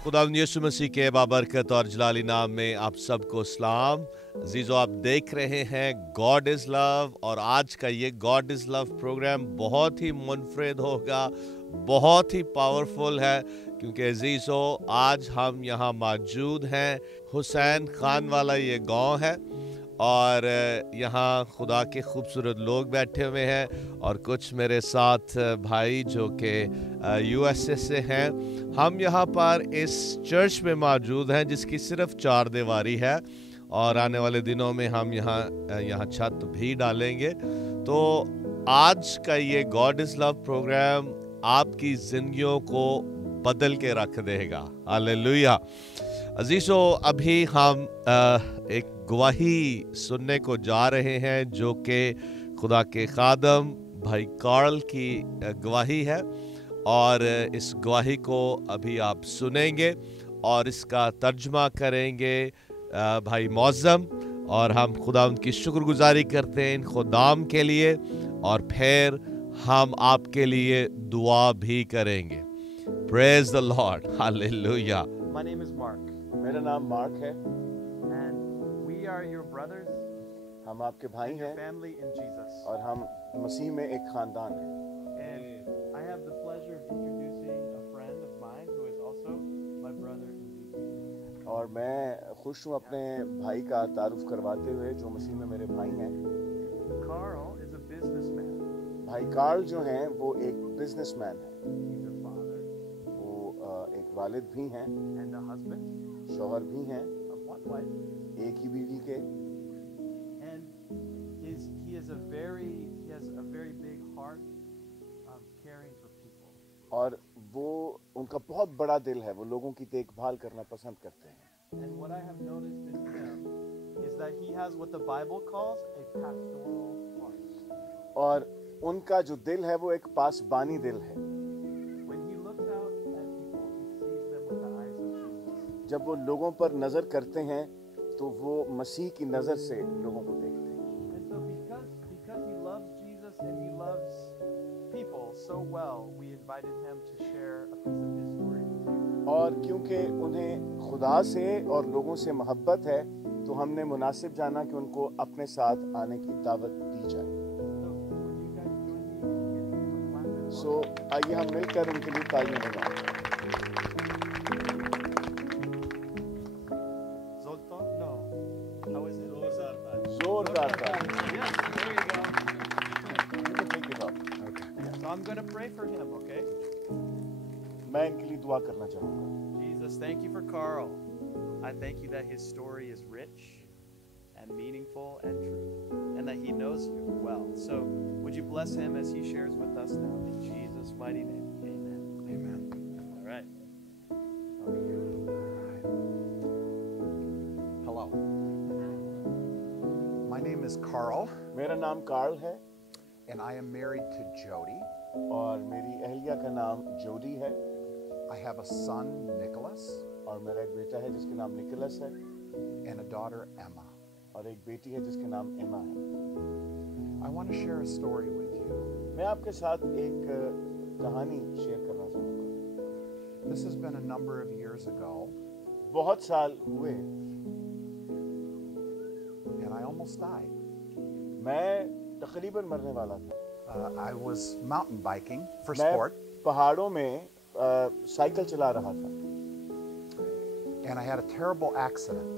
खुदावंद यीशु मसीह के बाबरकत और जलाली नाम में आप सबको सलाम। अजीजों, आप देख रहे हैं गॉड इज़ लव, और आज का ये गॉड इज़ लव प्रोग्राम बहुत ही मुनफरिद होगा, बहुत ही पावरफुल है, क्योंकि अजीजों आज हम यहाँ मौजूद हैं। हुसैन खान वाला ये गांव है और यहाँ खुदा के खूबसूरत लोग बैठे हुए हैं और कुछ मेरे साथ भाई जो कि यूएसए से हैं। हम यहाँ पर इस चर्च में मौजूद हैं जिसकी सिर्फ 4 दीवारी है, और आने वाले दिनों में हम यहाँ छत भी डालेंगे। तो आज का ये गॉड इज़ लव प्रोग्राम आपकी जिंदगियों को बदल के रख देगा। हालेलुया। अजीजों, अभी हम एक गवाही सुनने को जा रहे हैं जो कि खुदा के खादम भाई कार्ल की गवाही है, और इस गवाही को अभी आप सुनेंगे और इसका तर्जुमा करेंगे भाई मौज़म, और हम खुदा उनकी शुक्रगुजारी करते हैं इन खुदाम के लिए, और फिर हम आपके लिए दुआ भी करेंगे। Praise the Lord, hallelujah. My name is Mark, मेरा नाम मार्क है। and we are your brothers हम आपके भाई and your हैं family in Jesus. और हम मसीह में एक खानदान हैं। And I have the pleasure of introducing a friend of mine who is also my brother in Jesus. और मैं खुश हूँ अपने भाई का तारुफ करवाते हुए जो मसीह में मेरे भाई हैं। Carl is a businessman. भाई कार्ल जो हैं वो एक बिजनेसमैन है। He's a father वो एक वालिद भी हैं, and a husband शौहर भी हैं, of one wife. एक ही बीवी के। And he has a very big heart of caring for people. और वो उनका बहुत बड़ा दिल है, वो लोगों की देखभाल करना पसंद करते हैं। And what I have noticed in him is that he has what the Bible calls a pastoral heart. और उनका जो दिल है वो एक पासबानी दिल है। When he looks out at people, he sees them with the eyes of Jesus. जब वो लोगों पर नजर करते हैं तो वो मसीह की नजर से लोगों को देखते हैं। And so because he loves Jesus and he loves people so well, we invited him to share a piece of his story with you. और क्योंकि उन्हें खुदा से और लोगों से मोहब्बत है तो हमने मुनासिब जाना कि उनको अपने साथ आने की दावत दी जाए। So would you guys join me in giving him a clap? सो आइए हम मिलकर उनके लिए तालियां बजाएं। Zoltan? No. How is it? जोरदार तालियां। Yes, there you go. You can take it off. So I'm going to pray for him, okay? मैं इनके लिए दुआ करना चाहूँगा। Jesus, thank you for Carl. I thank you that his story is rich and meaningful and true, and that he knows you well. So would you bless him as he shares with us now? In Jesus' mighty name, amen. Amen. All right. Hello. My name is Carl, मेरा नाम Karl है and I am married to Jody. और मेरी अहलिया का नाम जोडी है, I have a son, Nicholas, और मेरा एक बेटा है जिसका नाम निकोलस है, and a daughter, Emma. और एक बेटी है जिसका नाम एमा है। I want to share a story with you. मैं आपके साथ एक कहानी शेयर करना चाहूँगा। This has been a number of years ago, बहुत साल हुए and I almost died. मैं तकरीबन मरने वाला था। I was mountain biking for मैं sport, पहाड़ों में साइकिल चला रहा था and I had a terrible accident.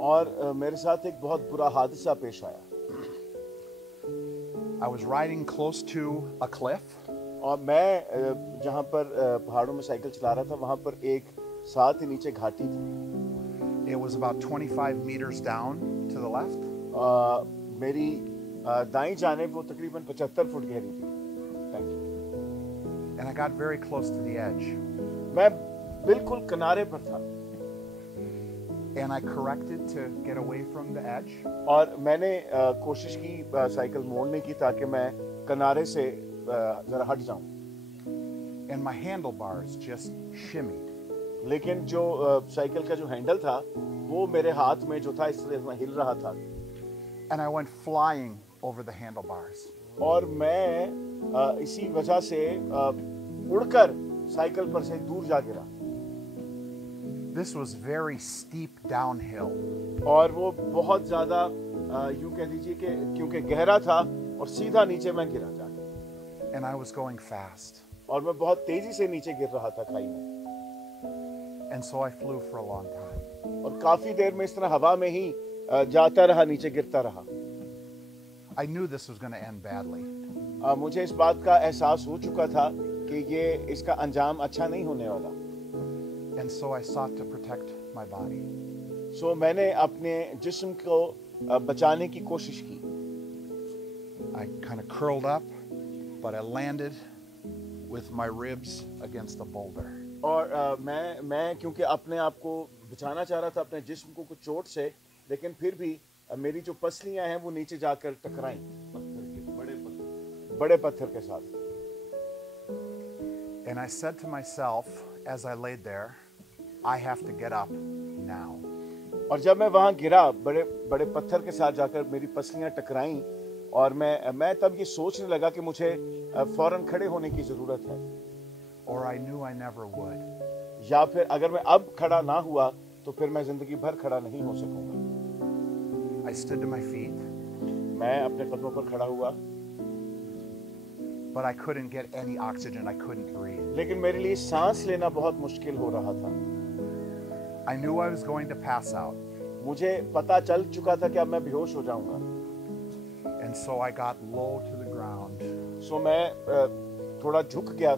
और मेरे साथ एक बहुत बुरा हादसा पेश आया। I was riding close to a cliff, और मैं जहाँ पर पहाड़ों में साइकिल चला रहा था वहाँ पर एक साथ ही नीचे घाटी थी। it was about 25 meters down to the left, मेरी दाईं जानिब वो तकरीबन 75 फुट गहरी थी। Thank you. and I got very close to the edge. मैं बिल्कुल किनारे पर था And I corrected to get away from the edge. और मैंने कोशिश की साइकिल मोड़ने की ताकि मैं किनारे से ज़रा हट जाऊं, And my handlebars just shimmied. लेकिन जो साइकिल का जो हैंडल था वो मेरे हाथ में जो था इस तरह से हिल रहा था, And I went flying over the handlebars. और मैं इसी वजह से उड़कर साइकिल पर से दूर जा गिरा। This was very steep downhill. और वो बहुत ज़्यादा यूँ कह दीजिए कि क्योंकि गहरा था और सीधा नीचे मैं गिरा जाके, And I was going fast. और मैं बहुत तेज़ी से नीचे गिर रहा था खाई में, And so I flew for a long time. और काफ़ी देर में इस तरह हवा में ही जाता रहा, नीचे गिरता रहा। I knew this was going to end badly. मुझे इस बात का एहसास हो चुका था कि ये इसका अंजाम अच्छा नहीं होने वाला। And so I sought to protect my body. सो मैंने अपने जिस्म को बचाने की कोशिश की। I kind of curled up, but I landed with my ribs against a boulder. और मैं क्योंकि अपने आप को बचाना चाह रहा था अपने जिस्म को कुछ चोट से, लेकिन फिर भी मेरी जो पसलियां हैं वो नीचे जाकर टकराईं बड़े पत्थर के साथ। And I said to myself as I laid there, I have to get up now. और जब मैं वहाँ गिरा बड़े बड़े पत्थर के साथ जाकर मेरी पसलियां टकराईं, और मैं तब ये सोचने लगा कि मुझे फौरन खड़े होने की ज़रूरत है, Or I knew I never would. या फिर अगर मैं अब खड़ा ना हुआ तो फिर मैं ज़िंदगी भर खड़ा नहीं हो सकूंगा। I stood to my feet, मैं अपने कदमों पर खड़ा हुआ, but I couldn't get any oxygen. I couldn't breathe. लेकिन मेरे लिए सांस लेना बहुत मुश्किल हो रहा था। I knew I was going to pass out. मुझे पता चल चुका था कि अब मैं बेहोश हो जाऊंगा। And so I got low to the ground. सो मैं थोड़ा झुक गया,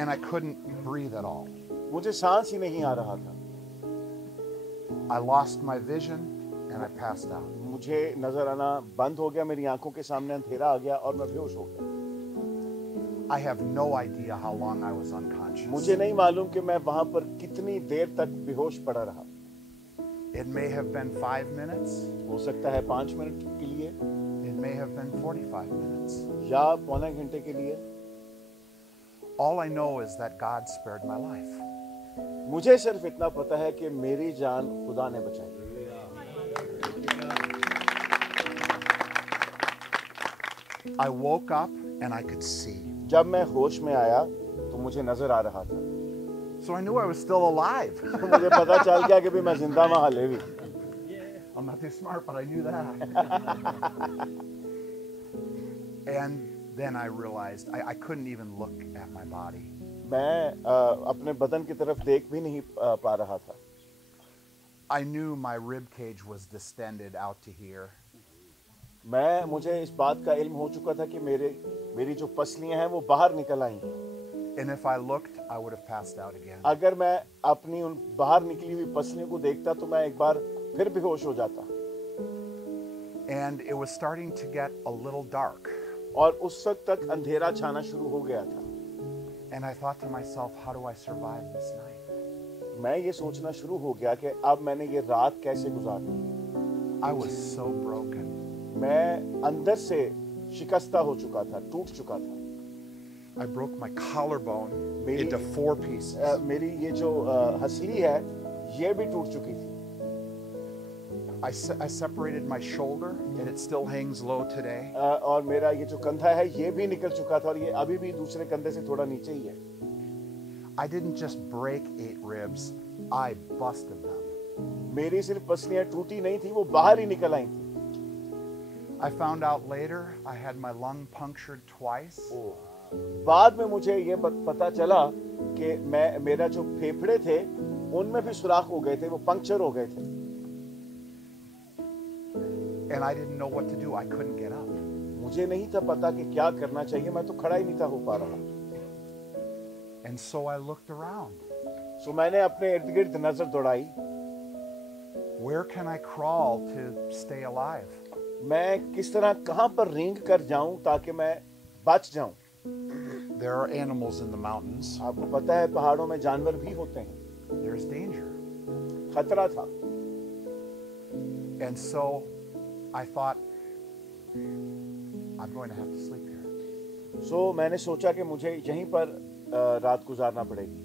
And I couldn't breathe at all. मुझे सांस ही नहीं आ रहा था। I lost my vision and I passed out. मुझे नजर आना बंद हो गया, मेरी आंखों के सामने अंधेरा आ गया और मैं बेहोश हो गया। I have no idea how long I was unconscious. मुझे नहीं मालूम कि मैं वहां पर कितनी देर तक बेहोश पड़ा रहा। It may have been 5 minutes. हो सकता है 5 मिनट के लिए, It may have been 45 minutes. या पौने घंटे के लिए। All I know is that God spared my life. मुझे सिर्फ इतना पता है कि मेरी जान खुदा ने बचाई। I woke up and I could see. जब मैं होश में आया तो मुझे नजर आ रहा था। So I knew I was still alive. तो मुझे पता चल गया कि भी मैं जिंदा वहां हाले भी। I'm not too smart, but I knew that. And then I realized I couldn't even look at my body. मैं अपने बदन की तरफ देख भी नहीं पा रहा था। I knew my rib cage was distended out to here. मुझे इस बात का इल्म हो चुका था कि मेरी जो पसलियां हैं वो बाहर निकल आएंगी। And if I looked, I would have passed out again. अगर मैं अपनी उन बाहर निकली हुई पसलियों को देखता तो मैं एक बार फिर बेहोश हो जाता। And it was starting to get a little dark. और उस वक्त तक अंधेरा छाना शुरू हो गया था। And I thought to myself, how do I survive this night? मैं ये सोचना शुरू हो गया कि अब मैंने ये रात कैसे गुजारनी है। I was so broken. मैं अंदर से शिकस्ता हो चुका था, टूट चुका था। I broke my collarbone मेरी- into 4 pieces. मेरी ये जो हसली है ये भी टूट चुकी थी। I separated my shoulder, and it still hangs low today. और मेरा ये जो कंधा है ये भी निकल चुका था और ये अभी भी दूसरे कंधे से थोड़ा नीचे ही है। I didn't just break 8 ribs, I busted them. मेरी सिर्फ पसलियां टूटी नहीं थी, वो बाहर ही निकल आई थी। I found out later I had my lung punctured twice. बाद में मुझे ये पता चला कि मेरा जो फेफड़े थे उनमें भी सुराख हो गए थे, वो पंक्चर हो गए थे। And I didn't know what to do. I couldn't get up. मुझे नहीं था पता कि क्या करना चाहिए, मैं तो खड़ा ही नहीं था हो पा रहा। And so I looked around. सो मैंने अपने इर्द गिर्द नजर दौड़ाई। Where can I crawl to stay alive? मैं किस तरह कहां पर रेंग कर जाऊं ताकि मैं बच जाऊं। There are animals in the mountains. आपको पता है पहाड़ों में जानवर भी होते हैं, There's danger. खतरा था। And so I thought, I'm going to have to sleep here. सो मैंने सोचा कि मुझे यहीं पर रात गुजारना पड़ेगी।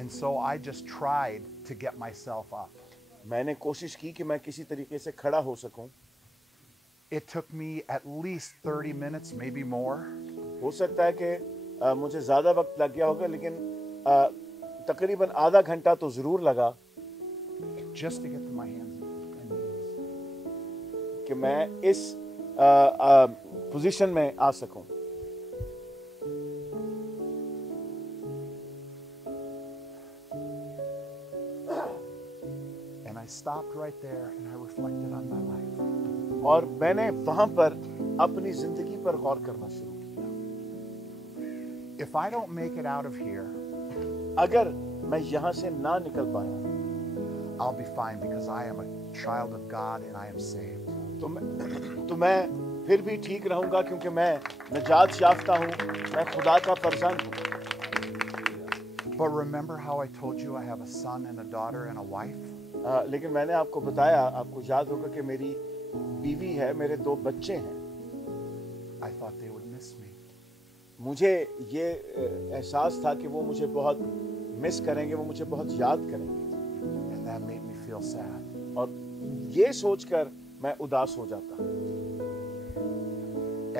And so I just tried to get myself up. मैंने कोशिश की कि मैं किसी तरीके से खड़ा हो सकूं। It took me at least 30 minutes, maybe more. हो सकता है कि मुझे ज़्यादा वक्त लग गया होगा, लेकिन तकरीबन आधा घंटा तो ज़रूर लगा just to get to my hands and knees. कि मैं इस पोजीशन में आ सकूं. And I stopped right there and I reflected on my life. और मैंने वहां पर अपनी जिंदगी पर गौर करना शुरू किया. If I don't make it out of here, अगर मैं यहाँ से ना निकल पाया I'll be fine because I am a child of God and I am saved. तो मैं फिर भी ठीक रहूंगा क्योंकि मैं निजात याफ्ता हूँ, मैं खुदा का फर्जंद हूँ. But remember how I told you I have a son and a daughter and a wife? लेकिन मैंने आपको बताया, आपको याद होगा कि मेरी बीवी है, मेरे 2 बच्चे हैं. I thought they would miss me. मुझे ये एहसास था कि वो मुझे बहुत मिस करेंगे, वो मुझे बहुत याद करेंगे. And that made me feel sad. और ये सोचकर मैं उदास हो जाता.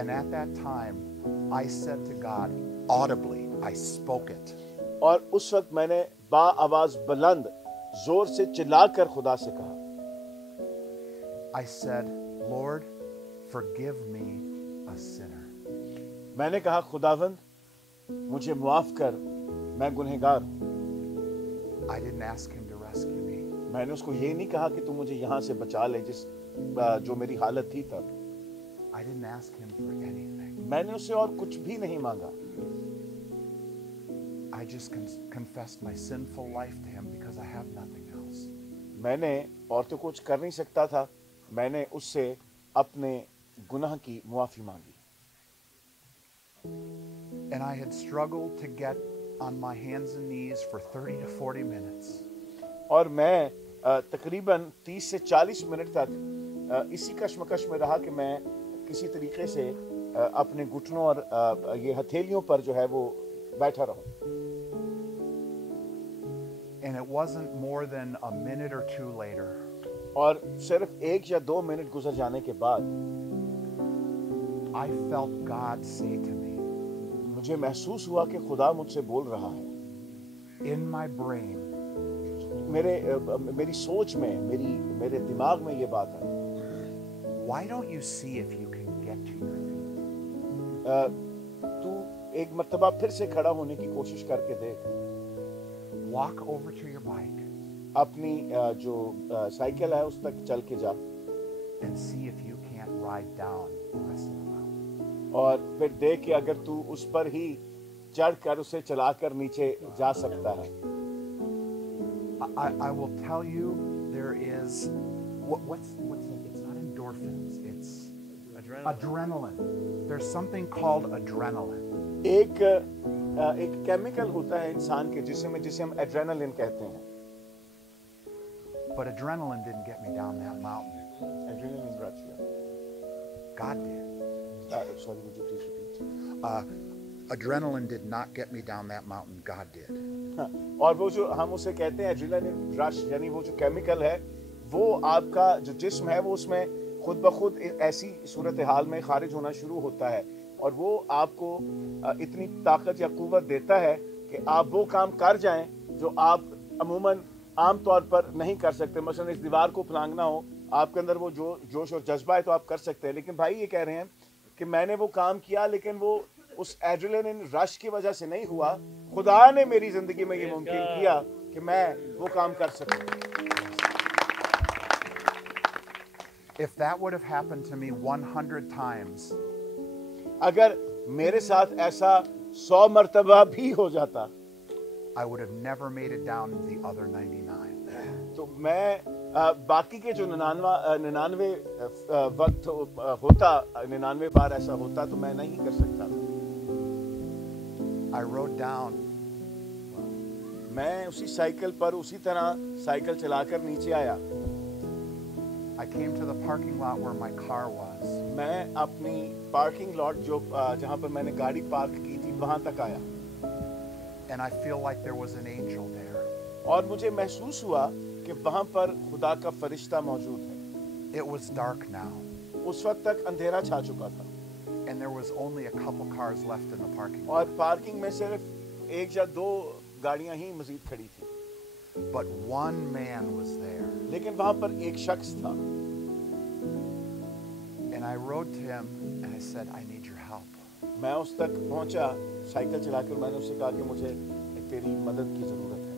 And at that time, I said to God, audibly, I spoke it. और उस वक्त मैंने बाआवाज बुलंद जोर से चिल्लाकर खुदा से कहा. I said, Lord, forgive me, a sinner. मैंने कहा खुदावंद मुझे माफ कर, मैं गुनहगार हूँ. I didn't ask him to rescue me. मैंने उसको ये नहीं कहा कि तू मुझे यहाँ से बचा ले, जो मेरी हालत थी तब. I didn't ask him for anything. मैंने उससे और कुछ भी नहीं मांगा. I just confessed my sinful life to him because I have nothing else. मैंने और तो कुछ कर नहीं सकता था, मैंने उससे अपने गुनाह की मुआफी मांगी. And I had struggled to get on my hands and knees for 30 to 40 minutes. और मैं तकरीबन 30 से 40 मिनट तक इसी कश्मकश में रहा कि मैं किसी तरीके से अपने घुटनों और ये हथेलियों पर जो है वो बैठा रहूं. And it wasn't more than a minute or two later, और सिर्फ 1 या 2 मिनट गुजर जाने के बाद I felt God say to me, मुझे महसूस हुआ कि खुदा मुझसे बोल रहा है. in my brain, मेरी सोच में, मेरे दिमाग में ये बात आई. why don't you see if you can get to your feet? तू एक मर्तबा फिर से खड़ा होने की कोशिश करके देख. Walk over to your bike अपनी जो साइकिल है उस तक चल के जा and see if you can't ride down the rest of the mountain. और फिर देख कि अगर तू उस पर ही चढ़कर उसे चलाकर नीचे जा सकता है. I will tell you there is what's it? It's not endorphins, it's adrenaline. There's something called adrenaline. एक केमिकल होता है इंसान के जिसे हम एड्रेनालिन कहते हैं. But adrenaline didn't get me down that mountain. Adrenaline rush. God did. Sorry, would you please repeat? Adrenaline did not get me down that mountain. God did. और वो जो हम उसे कहते हैं एड्रेनालिन रश, यानी वो जो केमिकल है वो आपका जो जिस्म है वो उसमें खुद ब खुद ऐसी सूरत हाल में खारिज होना शुरू होता है और वो आपको इतनी ताकत या कुव्वत देता है कि आप वो काम कर जाएं जो आप अमूमन आम तौर पर नहीं कर सकते. मसलन इस दीवार को फलांगना हो, आपके अंदर वो जोश और जज्बा है तो आप कर सकते हैं. लेकिन भाई ये कह रहे हैं कि मैंने वो काम किया लेकिन वो उस एड्रेनालिन रश की वजह से नहीं हुआ. खुदा ने मेरी जिंदगी में ये मुमकिन किया कि मैं वो काम कर सकूं. If that would have happened to me 100 times, अगर मेरे साथ ऐसा 100 मर्तबा भी हो जाता I would have never made it down the other 99. तो मैं बाकी के जो 99 वक्त होता, 99 बार ऐसा होता तो मैं नहीं कर सकता. I rode down. मैं उसी साइकिल पर उसी तरह साइकिल चलाकर नीचे आया. I came to the parking lot where my car was. मैं अपनी पार्किंग लॉट जहाँ पर मैंने गाड़ी पार्क की थी वहाँ तक आया. And I feel like there was an angel there. और मुझे महसूस हुआ कि वहाँ पर खुदा का फरिश्ता मौजूद है. It was dark now. उस वक्त तक अंधेरा छा चुका था And there was only a couple cars left in the parking lot. और पार्किंग में सिर्फ 1 या 2 गाड़ियां ही मजीद खड़ी थी, but one man was there. लेकिन वहां पर एक शख्स था। And I wrote to him and I said, I need your help. मैं उस तक पहुंचा साइकिल चलाकर, मैंने उससे कहा कि मुझे तेरी मदद की जरूरत है।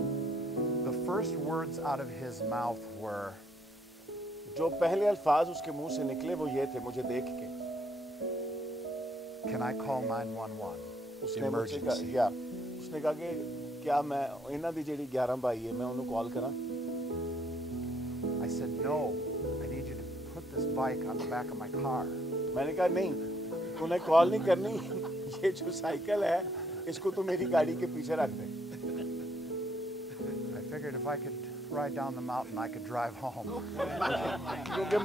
The first words out of his mouth were, जो पहले अल्फाज उसके मुंह से निकले वो ये थे, मुझे देख के can I call 911? उसने मुझसे Emergency. कहा, उसने कहा कि क्या मैं इन्हां दी जेड़ी 11 बाई है मैं उन्हें कॉल करा? I said, no, I need you to put this bike on the back of my car. मैंने कहा नहीं, उन्हें कॉल नहीं करनी, ये जो साइकिल है इसको तो मेरी गाड़ी के पीछे रख दे। I figured if I could ride down the mountain, I could drive home. क्योंकि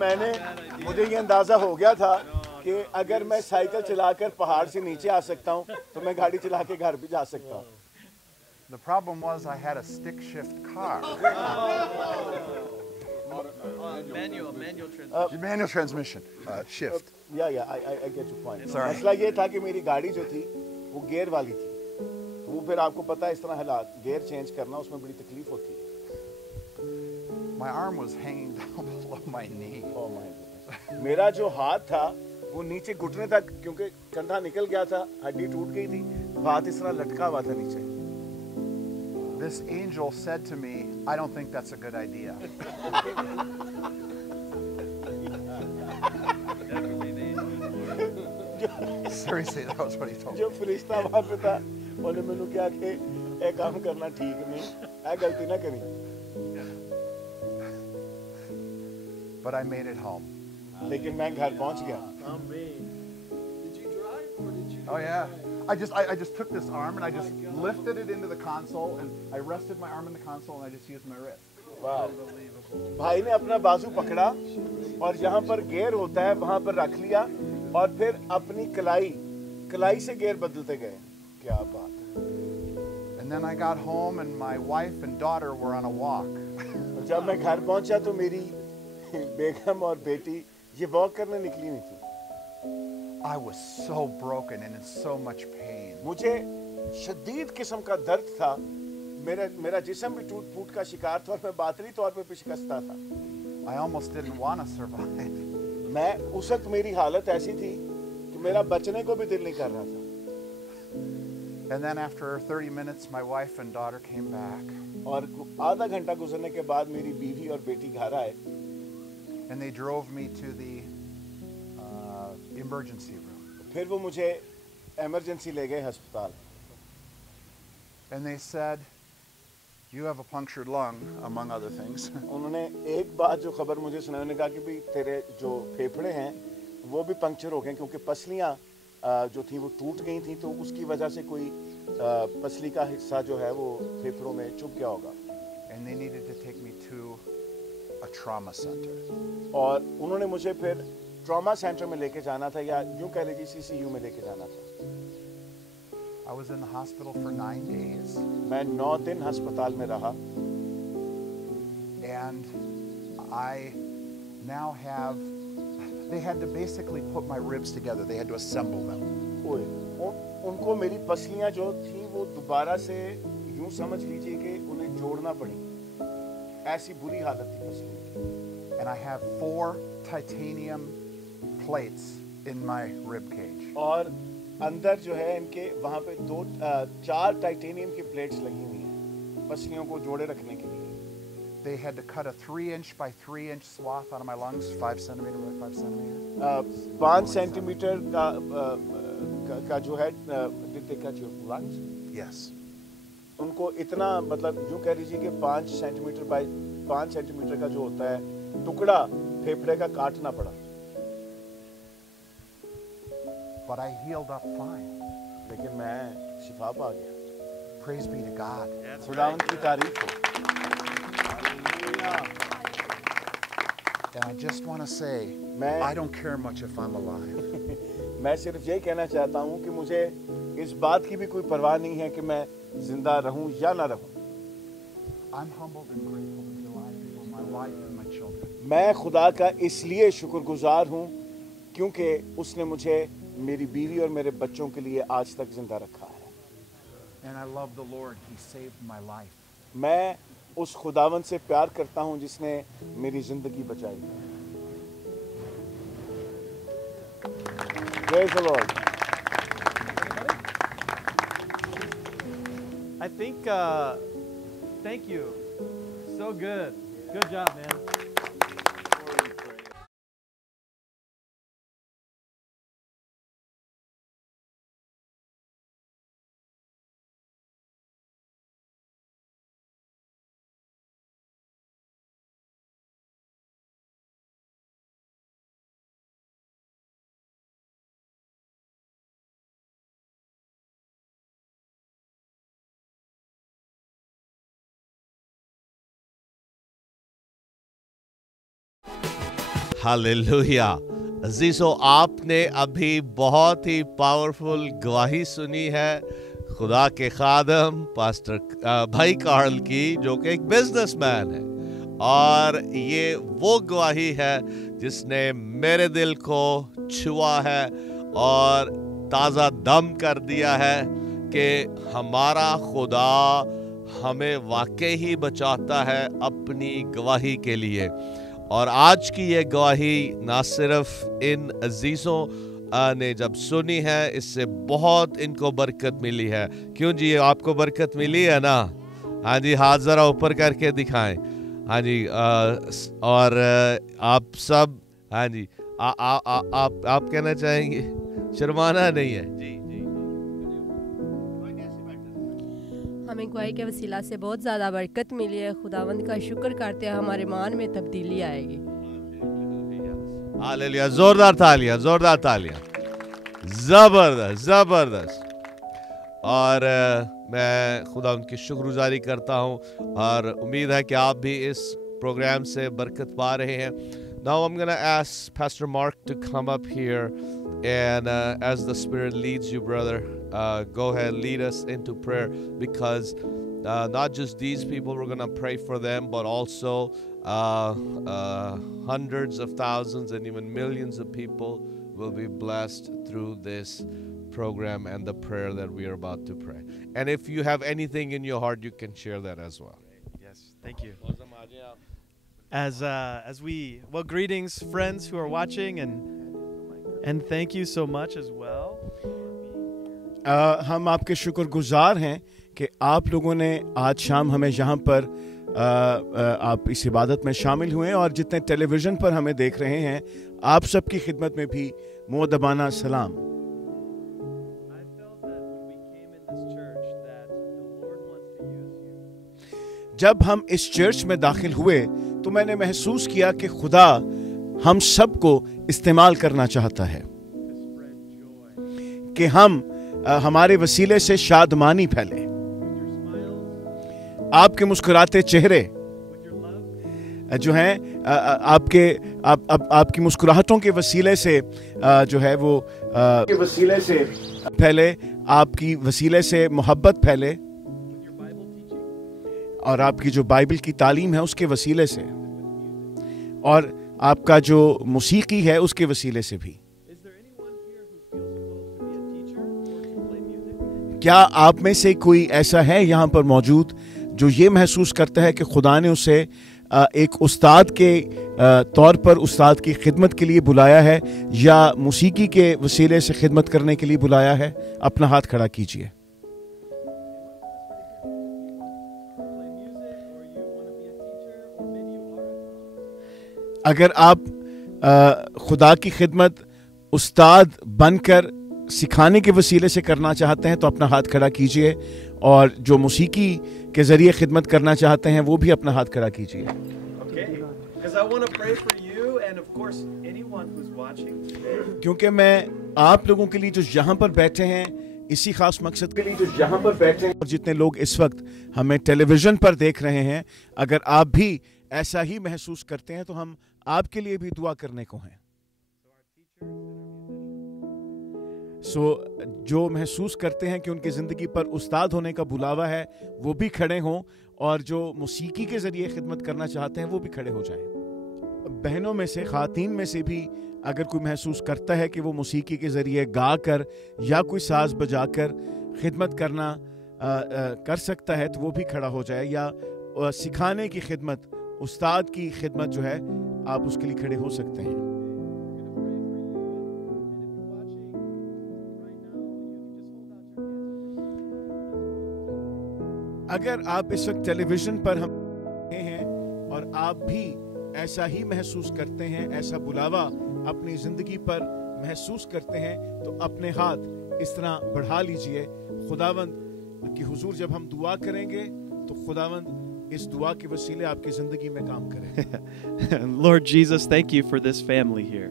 मुझे ये अंदाजा हो गया था कि अगर मैं साइकिल चलाकर पहाड़ से नीचे आ सकता हूँ तो मैं गाड़ी चला के घर भी जा सकता हूँ। The problem was I had a stick shift car. Manual transmission. Manual transmission, shift. I get your point. Sorry. मसला ये था कि मेरी गाड़ी जो थी वो गियर वाली थी, तो वो फिर आपको पता है इस तरह हालात गियर चेंज करना उसमें बड़ी तकलीफ होती है। My arm was hanging down below my knee. Oh my goodness. मेरा जो हाथ था वो नीचे घुटने तक, क्योंकि कंधा निकल गया था, हड्डी टूट गई थी, हाथ इस तरह लटका हुआ था नीचे। This angel said to me, I don't think that's a good idea. Seriously, that was what he told me. जो फरिश्ता वहाँ पे था उन्होंने मैंने क्या कि ये काम करना ठीक नहीं, ये गलती ना करी। But I made it home. लेकिन मैं घर पहुँच गया। Did you drive or did you? Oh yeah. I just took this arm and I just lifted it into the console and I rested my arm in the console and I just used my wrist. वाह। भाई ने अपना बाजू पकड़ा और जहाँ पर gear होता है वहाँ पर रख लिया और फिर अपनी कलाई से गियर बदलते गए। क्या बात है। And then I got home and my wife and daughter were on a walk. जब मैं घर पहुँचा तो मेरी बेगम और बेटी ये वॉक करने निकली नहीं थी। I was so broken and in so much pain. मुझे शदीद किस्म का दर्द था, मेरा जिस्म भी टूट फूट का शिकार था और मैं बातरी तौर पे शिकस्ता था। I almost didn't want to survive. मैं उस वक्त मेरी हालत ऐसी थी कि मेरा बचने को भी दिल नहीं कर रहा था। And then after 30 minutes, my wife and daughter came back. और आधा घंटा गुजरने के बाद मेरी बीवी और बेटी घर आए। And they drove me to the emergency room. फिर वो मुझे इमरजेंसी ले गए अस्पताल। And they said, you have a punctured lung, among other things. उन्होंने एक बात जो खबर मुझे सुनाई, उन्होंने कहा कि भी तेरे जो फेफड़े हैं वो भी पंक्चर हो गए क्योंकि पसलियाँ जो थी वो टूट गई थी, तो उसकी वजह से कोई पसली का हिस्सा जो है वो फेफड़ों में चुभ गया होगा। And they needed to take me to a trauma center. और उन्होंने मुझे फिर ट्रॉमा सेंटर में लेके जाना था, या यूं कह लीजिए CCU में लेके जाना था। I was in the hospital for 9 days. मैं 9 दिन अस्पताल में रहा। And I now have, they had to basically put my ribs together. They had to assemble them. ओए, उनको मेरी पसलियां जो थी वो दोबारा से यूं समझ लीजिए कि उन्हें जोड़ना पड़ी, ऐसी बुरी हालत थी पसलियों की। And I have 4 titanium plates in my rib cage. और अंदर जो है इनके वहाँ पे 4 टाइटेनियम की प्लेट्स लगी हुई हैं पसलियों को जोड़े रखने के लिए। They had to cut a 3-inch by 3-inch swath out of my lungs, 5 centimeter by 5 centimeter. 5 centimetre का जो है did they cut your lungs? Yes. उनको इतना, मतलब यूं कह लीजिए कि 5 सेंटीमीटर बाय 5 सेंटीमीटर का जो होता है टुकड़ा फेफड़े का काटना पड़ा। But I healed up fine. लेकिन मैं शिफा पा गया। Praise be to God. खुदावंद की तारीफ हो। And I just want to say, मैं I don't care much if I'm alive. मैं सिर्फ यही कहना चाहता हूँ कि मुझे इस बात की भी कोई परवाह नहीं है कि मैं जिंदा रहूँ या ना रहूँ। I'm humbled and grateful to be alive for my wife and my children. मैं खुदा का इसलिए शुक्रगुजार हूँ क्योंकि उसने मुझे मेरी बीवी और मेरे बच्चों के लिए आज तक जिंदा रखा है। And I love the Lord. He saved my life. मैं उस खुदावन से प्यार करता हूं जिसने मेरी जिंदगी बचाई। Praise the Lord. I think, thank you. So good. Good job, man. Hallelujah. अजीजों, आपने अभी बहुत ही पावरफुल गवाही सुनी है खुदा के खादम पास्टर भाई कार्ल की, जो कि एक बिजनेसमैन है, और ये वो गवाही है जिसने मेरे दिल को छुआ है और ताज़ा दम कर दिया है कि हमारा खुदा हमें वाकई ही बचाता है अपनी गवाही के लिए। और आज की ये गवाही ना सिर्फ इन अजीज़ों ने जब सुनी है, इससे बहुत इनको बरकत मिली है। क्यों जी, आपको बरकत मिली है ना? हाँ जी, हाथ ज़रा ऊपर करके दिखाएं। हाँ जी, और आप सब, हाँ जी, आप कहना चाहेंगे? शर्माना नहीं है जी। हमें गवाही के वसीला से बहुत ज़्यादा बरकत मिली है। खुदावंद का शुक्र करते हैं, हमारे ईमान में तब्दीली आएगी। हालेलुया, जोरदार तालियां, जोरदार तालियां, जबरदस्त जबरदस्त। और मैं खुदा उनकी शुक्रगुजारी करता हूं और उम्मीद है कि आप भी इस प्रोग्राम से बरकत पा रहे हैं। Now I'm going to ask Pastor Mark to come up here, and as the Spirit leads you, brother, go ahead, lead us into prayer, because not just these people, we're going to pray for them, but also hundreds of thousands and even millions of people will be blessed through this program and the prayer that we are about to pray. And if you have anything in your heart, you can share that as well. Yes, thank you. As we, well, greetings, friends who are watching, and thank you so much as well. हम आपके शुक्रगुजार हैं कि आप लोगों ने आज शाम हमें यहाँ पर आप इस इबादत में शामिल हुए, और जितने टेलीविज़न पर हमें देख रहे हैं, आप सबकी खिदमत में भी मुअद्दबाना सलाम। I felt that when we came in this church that the Lord wants to use you. जब हम इस चर्च में दाखिल हुए तो मैंने महसूस किया कि खुदा हम सबको इस्तेमाल करना चाहता है, कि हम हमारे वसीले से शादमानी फैले। आपके मुस्कुराते चेहरे जो हैं, आपकी मुस्कुराहटों के वसीले से जो है वो के वसीले से फैले, आपकी वसीले से मोहब्बत फैले, और आपकी जो बाइबल की तालीम है उसके वसीले से, और आपका जो मौसीकी है उसके वसीले से भी। क्या आप में से कोई ऐसा है यहाँ पर मौजूद जो ये महसूस करता है कि खुदा ने उसे एक उस्ताद के तौर पर उस्ताद की खिदमत के लिए बुलाया है, या मौसीकी के वसीले से खिदमत करने के लिए बुलाया है? अपना हाथ खड़ा कीजिए। अगर आप खुदा की खिदमत उस्ताद बनकर सिखाने के वसीले से करना चाहते हैं तो अपना हाथ खड़ा कीजिए, और जो मौसीकी के ज़रिए खिदमत करना चाहते हैं वो भी अपना हाथ खड़ा कीजिए। Okay, because I want to pray for you and of course anyone who's watching today. क्योंकि मैं आप लोगों के लिए जो यहाँ पर बैठे हैं, इसी खास मकसद के लिए जो यहाँ पर बैठे हैं, और जितने लोग इस वक्त हमें टेलीविज़न पर देख रहे हैं, अगर आप भी ऐसा ही महसूस करते हैं तो हम आपके लिए भी दुआ करने को हैं। जो महसूस करते हैं कि उनकी ज़िंदगी पर उस्ताद होने का बुलावा है, वो भी खड़े हों, और जो मौसीकी के ज़रिए खिदमत करना चाहते हैं वो भी खड़े हो जाएं। बहनों में से, ख़ातीन में से भी अगर कोई महसूस करता है कि वो मौसीकी के ज़रिए गा कर या कोई साज बजा कर खिदमत करना कर सकता है तो वो भी खड़ा हो जाए, या सिखाने की खिदमत, उस्ताद की खिदमत जो है आप उसके लिए खड़े हो सकते हैं। अगर आप इस वक्त टेलीविजन पर हम हैं और आप भी ऐसा ही महसूस करते हैं, ऐसा बुलावा अपनी जिंदगी पर महसूस करते हैं, तो अपने हाथ इस तरह बढ़ा लीजिए। खुदावंद की हुजूर जब हम दुआ करेंगे तो खुदावंद इस दुआ के वसीले आपकी जिंदगी में काम करें। Lord Jesus, thank you for this family here.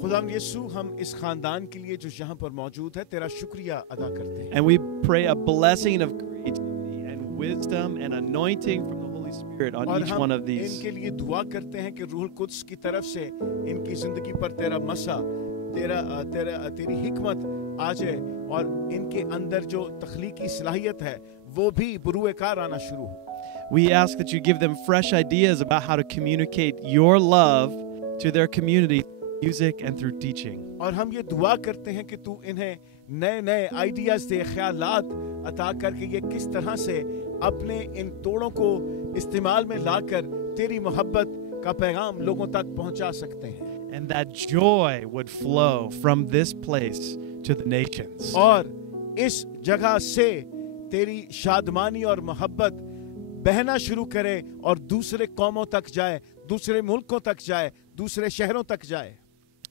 खुदावंद यीशु, हम इस खानदान के लिए जो यहाँ पर मौजूद है तेरा शुक्रिया अदा करते हैं। And we pray a blessing of creativity and wisdom and anointing from the Holy Spirit on और each हम one of these. इनके लिए दुआ करते हैं कि रूहुल कुद्स की तरफ से इनकी जिंदगी पर तेरा मसा, तेरी हिकमत आ जाए और इनके अंदर जो तख्लीकी सलाहियत है वो भी बुरूएकार आना शुरू हो। We ask that you give them fresh ideas about how to communicate your love to their community through music and through teaching. और हम ये दुआ करते हैं कि तू इन्हें नए नए आइडियाज दे, ख्यालात अता करके ये किस तरह से अपने इन तोड़ों को इस्तेमाल में लाकर तेरी मोहब्बत का पैगाम लोगों तक पहुंचा सकते हैं। And that joy would flow from this place to the nations. और इस जगह से तेरी शादमानी और मोहब्बत बहना शुरू करे और दूसरे कौमों तक जाए, दूसरे मुल्कों तक जाए, दूसरे शहरों तक जाए।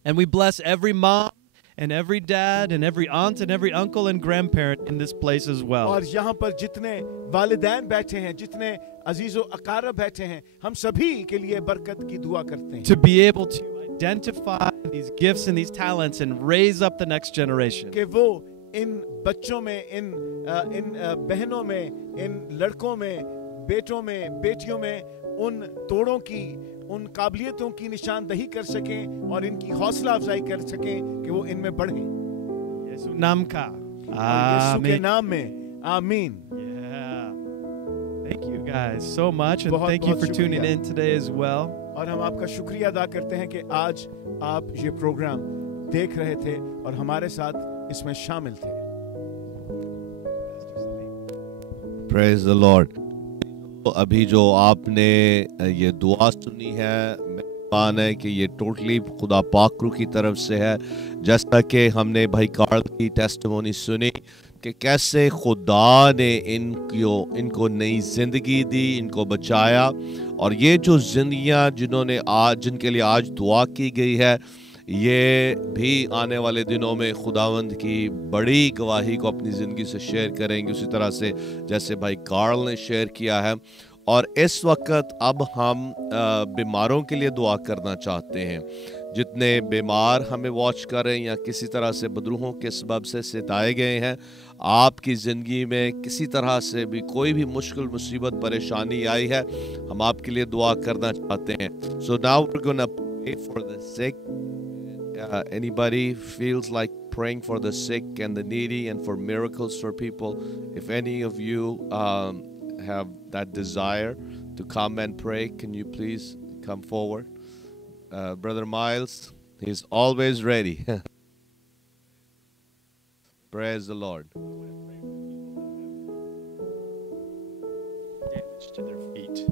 And we bless every mom and every dad and every aunt and every uncle and grandparent in this place as well. और यहाँ पर जितने वालिदैन बैठे हैं, जितने अजीजो अकारब बैठे हैं, हम सभी के लिए बरकत की दुआ करते हैं। To be able to identify these gifts and these talents and raise up the next generation. कि वो इन बच्चों में, इन बहनों में, इन लड़कों में, बेटों में, बेटियों में उन तोड़ों की, उन काबिलियतों की निशानदही कर सकें और इनकी हौसला अफजाई कर सकें कि वो इनमें बढ़ें। यीशु नाम का यीशु के नाम में आमीन। Yeah. Thank you guys so much, and बहुत thank you बहुत for tuning शुक्रिया। in today as well. और हम आपका शुक्रिया अदा करते हैं कि आज आप ये प्रोग्राम देख रहे थे और हमारे साथ इसमें शामिल थे। Praise the Lord. तो अभी जो आपने ये दुआ सुनी है, मेहरबान है कि ये टोटली खुदा पाक की तरफ से है। जैसा कि हमने भाई कार्ल की टेस्टिमोनी सुनी कि कैसे खुदा ने इनको नई ज़िंदगी दी, इनको बचाया, और ये जो ज़िंदगियाँ जिनके लिए आज दुआ की गई है, ये भी आने वाले दिनों में खुदावंद की बड़ी गवाही को अपनी ज़िंदगी से शेयर करेंगे, उसी तरह से जैसे भाई कार्ल ने शेयर किया है। और इस वक्त अब हम बीमारों के लिए दुआ करना चाहते हैं। जितने बीमार हमें वॉच कर रहे हैं या किसी तरह से बदरूहों के सबब से सताए गए हैं, आपकी ज़िंदगी में किसी तरह से भी कोई भी मुश्किल, मुसीबत, परेशानी आई है, हम आपके लिए दुआ करना चाहते हैं। So now we're going to pray for the sick. Anybody feels like praying for the sick and the needy and for miracles for people? If any of you have that desire to come and pray, can you please come forward? Brother Miles, he's always ready. Praise the Lord. Damage to their feet.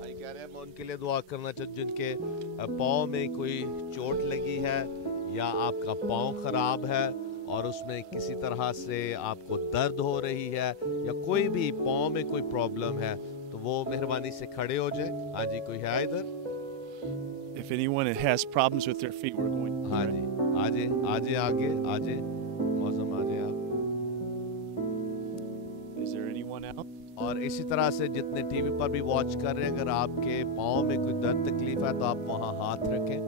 भाई कह रहे हैं मैं उनके लिए दुआ करना चाहता जिनके पाँव में कोई चोट लगी है या आपका पाँव खराब है और उसमें किसी तरह से आपको दर्द हो रही है या कोई भी पाँव में कोई प्रॉब्लम है, तो वो मेहरबानी से खड़े हो जाए। हाँ जी, कोई है इधर? If anyone has problems with their feet, we're going to हाँ pray. जी, आजे आगे आजे मौसम आजे आप। Is there anyone else? और इसी तरह से जितने टीवी पर भी वॉच कर रहे हैं, अगर आपके पाँव में कोई दर्द तकलीफ है तो आप वहाँ हाथ रखें।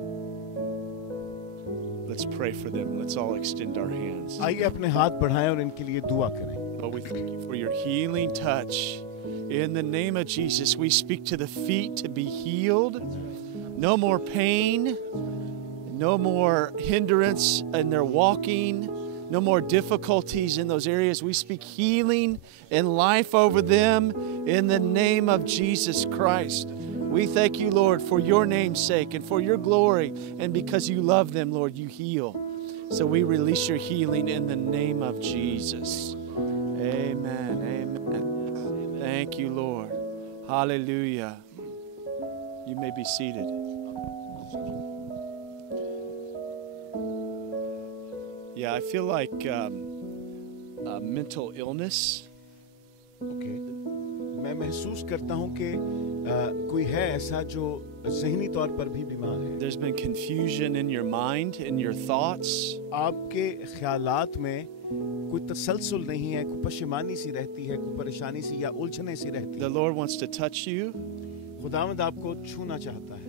Let's pray for them. Let's all extend our hands. आइए अपने हाथ बढ़ाएं और इनके लिए दुआ करें। Lord, we thank you for your healing touch. In the name of Jesus, we speak to the feet to be healed. No more pain, no more hindrance in their walking, no more difficulties in those areas. We speak healing and life over them in the name of Jesus Christ. We thank you, Lord, for your name's sake and for your glory, and because you love them, Lord, you heal. So we release your healing in the name of Jesus. Amen. Amen. Thank you, Lord. Hallelujah. You may be seated. Yeah, I feel like mental illness. Okay मैं महसूस करता हूँ कि कोई है ऐसा जो ज़हनी तौर पर भी बीमार है. There's been confusion in your mind, in your thoughts. आपके ख्यालात में कोई तसलसल नहीं है, कोई पशेमानी सी रहती है, कोई परेशानी सी या उलझने सी रहती The है. Lord wants to touch you. खुदावंद आपको छूना चाहता है.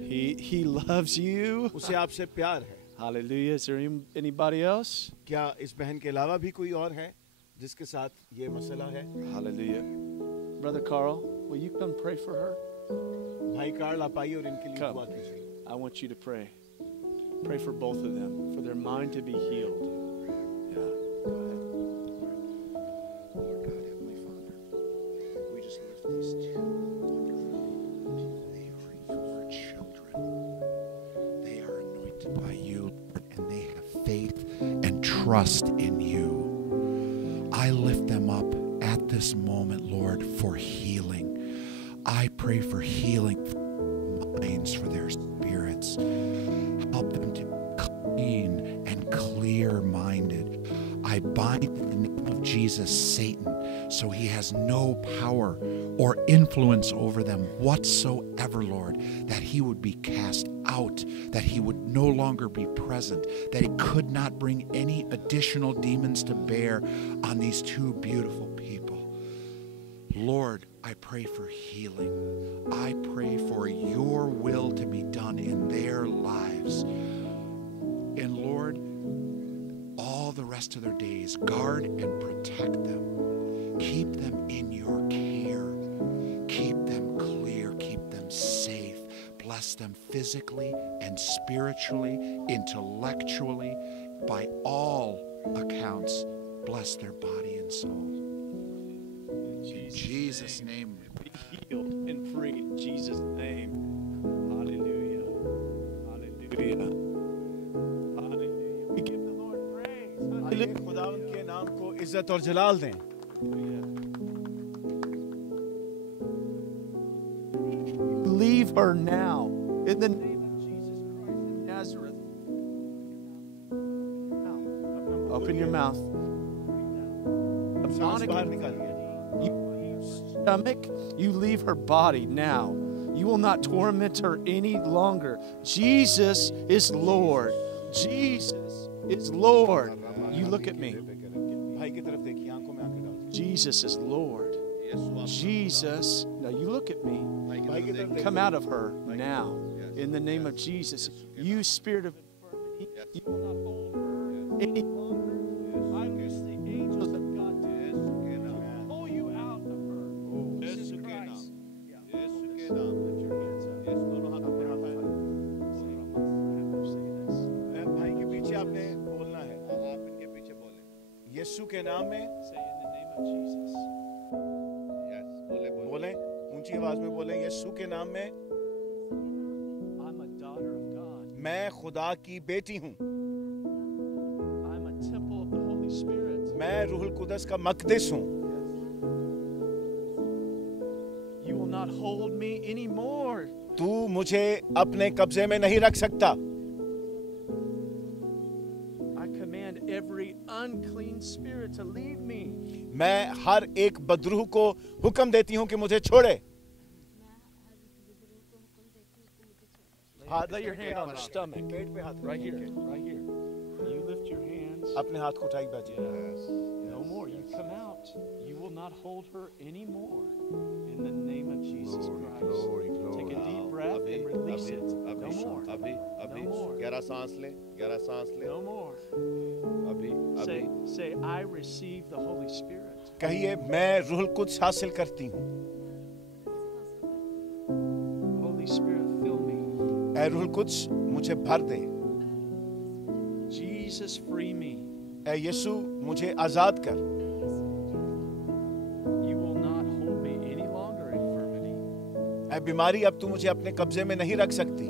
He loves you. उसे आपसे प्यार है. Hallelujah. Is there anybody else? क्या इस बहन के अलावा भी कोई और है जिसके साथ ये मसला है? Hallelujah. Brother Carl, will you come pray for her? भाई कार्ल आप आइए और इनके लिए Come. दुआ कीजिए. I want you to pray. Pray for both of them, for their mind to be healed. Yeah, go ahead. Lord God, Heavenly Father, we just lift these two wonderful people. They are your children. They are anointed by you, Lord, and they have faith and trust in you. I lift them up at this moment, Lord, for healing. I pray for healing for their minds, for their spirits. Help them to be clean and clear-minded. I bind in the name of Jesus Satan, so he has no power or influence over them whatsoever, Lord, that he would be cast out, that he would no longer be present, that he could not bring any additional demons to bear on these two beautiful people. Lord, I pray for healing. I pray for your will to be done in their lives. And Lord, all the rest of their days, guard and protect them. Keep them in your care. Keep them clear. Keep them safe. Bless them physically and spiritually, intellectually, by all accounts. Bless their body and soul. In Jesus' name. Be healed and free in Jesus' name. Hallelujah. Hallelujah. Hallelujah. We give the Lord praise. आइए खुदावंद के नाम को इज्जत और जलाल दें. Leave her now in the name of Jesus Christ of Nazareth. Now, open your mouth. सांस बाहर निकालिए. Stomach, you leave her body now. You will not torment her any longer. Jesus is Lord. Jesus is Lord. You look at me. भाई की तरफ देखिए, आंखों में आंखें डालिए. Jesus is Lord. Jesus. Now you look at me. भाई की तरफ Come देखिए. out of her now. In the name of Jesus. You spirit of infirmity, you will not hold her any longer. I loose the angels of God to pull you out of her. Jesus Christ. भाई के पीछे आपने बोलना है. आप इनके पीछे बोलें. यीशु के नाम में Say in the name of Jesus. Yes, बोले. बोलें, ऊंची आवाज में बोलें. यीशु के नाम में I'm a daughter of God. मैं खुदा की बेटी हूँ. I'm a temple of the Holy Spirit. मैं रूहुल कुदस का मकदस हूँ. You will not hold me anymore. तू मुझे अपने कब्जे में नहीं रख सकता. I command every unclean spirit to leave me. मैं हर एक बदरूह को हुक्म देती हूँ कि मुझे छोड़े. Lay your hand on her stomach. Right here. Right here. You lift your hands. अपने हाथ को उठाई बाजी. No more. You come out. You will not hold her anymore. In the name of Jesus Christ. Take a deep breath and release it. No more. अभी No more. गहरा सांस ले. गहरा सांस ले. No more. अभी Say, I receive the Holy Spirit. कहिए, मैं रूहुल कुद्स हासिल करती हूँ. Holy Spirit, fill me. ऐ रूहुल कुद्स मुझे भर दे. Jesus, free me. ऐ यीशु मुझे आजाद कर. You will not hold me any longer, infirmity. ऐ बीमारी, अब तू मुझे अपने कब्जे में नहीं रख सकती.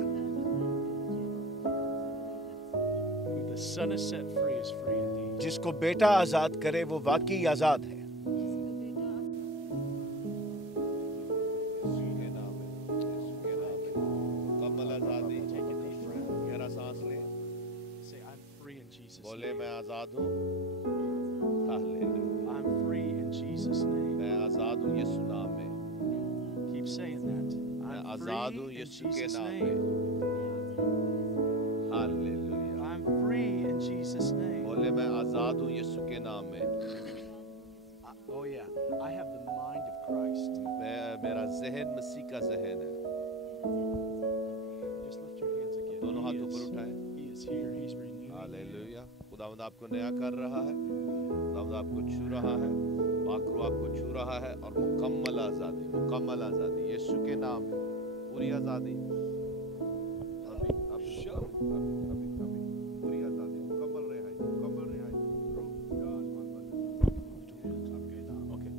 Who the Son is set free is free indeed. जिसको बेटा आजाद करे वो वाकई आजाद है. बोले name. मैं आजाद हूँ। Hallelujah. I'm free in Jesus' name. मैं आजाद हूँ यीशु नाम में। Keep saying that. मैं I'm आजाद हूँ free in यीशु के Jesus' नाम name. में। Hallelujah. I'm free in Jesus' name. बोले मैं आजाद हूँ यीशु के नाम में। Oh yeah, I have the mind of Christ. मेरा जहन मसीह का जहन है। Just lift your hands again. दोनों हाथ ऊपर उठाएं। He is here. He's renewing. Hallelujah. खुदावंद आपको नया कर रहा है। खुदावंद आपको छू रहा है। पाकरू आपको छू रहा है और मुकम्मल आजादी यीशु के नाम में पूरी आजादी। अभी पूरी आजादी, मुकम्मल रिहाई। Okay.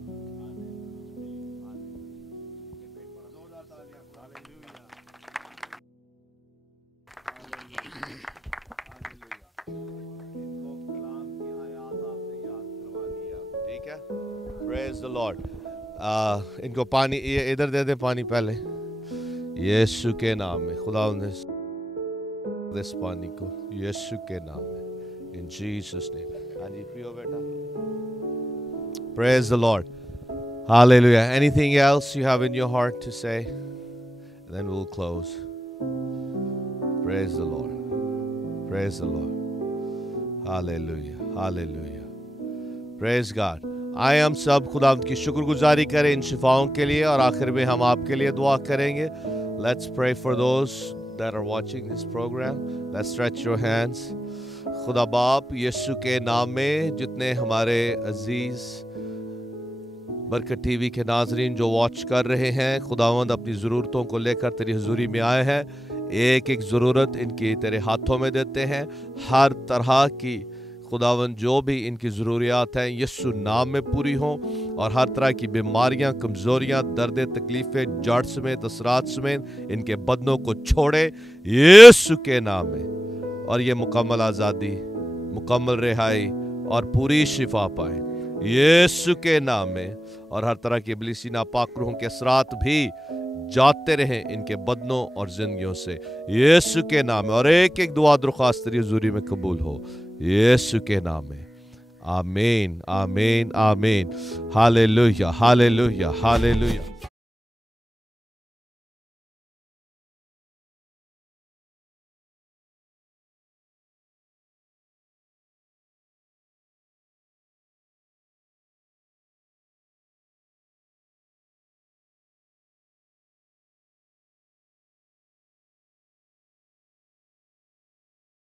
ठीक है। Praise the Lord. इनको पानी ये इधर दे दे पानी पहले यीशु के नाम में। खुदा ने इस पानी को यीशु के नाम में in Jesus name. हाँ जी पियो बेटा। Praise the Lord. Hallelujah. Anything else you have in your heart to say? And then we'll close. Praise the Lord. Praise the Lord. Hallelujah. Hallelujah. Praise God. आए हम सब खुदावंद की शुक्रगुजारी करें इन शिफाओं के लिए और आखिर में हम आपके लिए दुआ करेंगे. Let's pray for those that are watching this program. Let's stretch your hands. खुदा बाप यीशु के नाम में जितने हमारे अजीज बरकत टीवी के नाजरीन जो वॉच कर रहे हैं, खुदावंद अपनी ज़रूरतों को लेकर तेरी हुजूरी में आए हैं. एक एक ज़रूरत इनकी तेरे हाथों में देते हैं. हर तरह की खुदावंद जो भी इनकी ज़रूरियात हैं यीशु नाम में पूरी हों और हर तरह की बीमारियां, कमज़ोरियां, दर्द, तकलीफ़ें, जड़ समेत, असरात समेत इनके बदनों को छोड़े यीशु के नाम में और ये मुकम्मल आज़ादी, मुकम्मल रिहाई और पूरी शिफा पाएं यीशु के नाम में. और हर तरह की इब्लीसी नापाक रूहों के असरात भी जाते रहें इनके बदनों और जिंदगियों से यीशु के नाम में. और एक एक दुआ दरख्वास्त तेरी हुजूरी में कबूल हो यीशु के नाम में. आमीन, आमीन, आमीन. Hallelujah, hallelujah, hallelujah.